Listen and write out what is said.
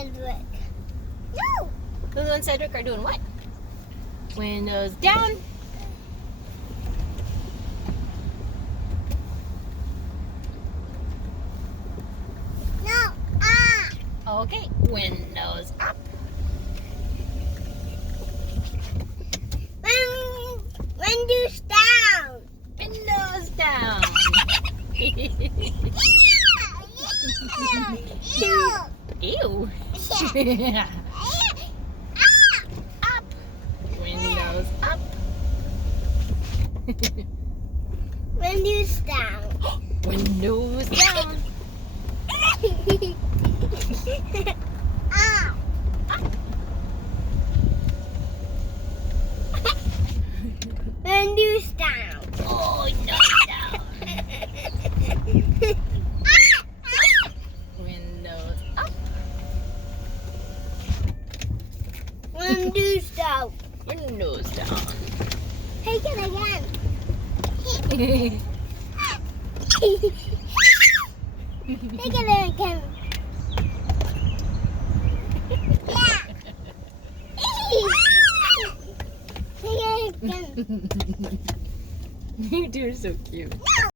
Cedric. No. Lulu and Cedric are doing what? Windows down. No. Okay, windows up. Windows down. Windows down. Ew. Up. Windows up. Windows down. Windows down. Ah. Windows down. Oh, no, down. Windows up. Windows down. Windows down. Take it again. Take it again. Yeah. Take it again. You two are so cute.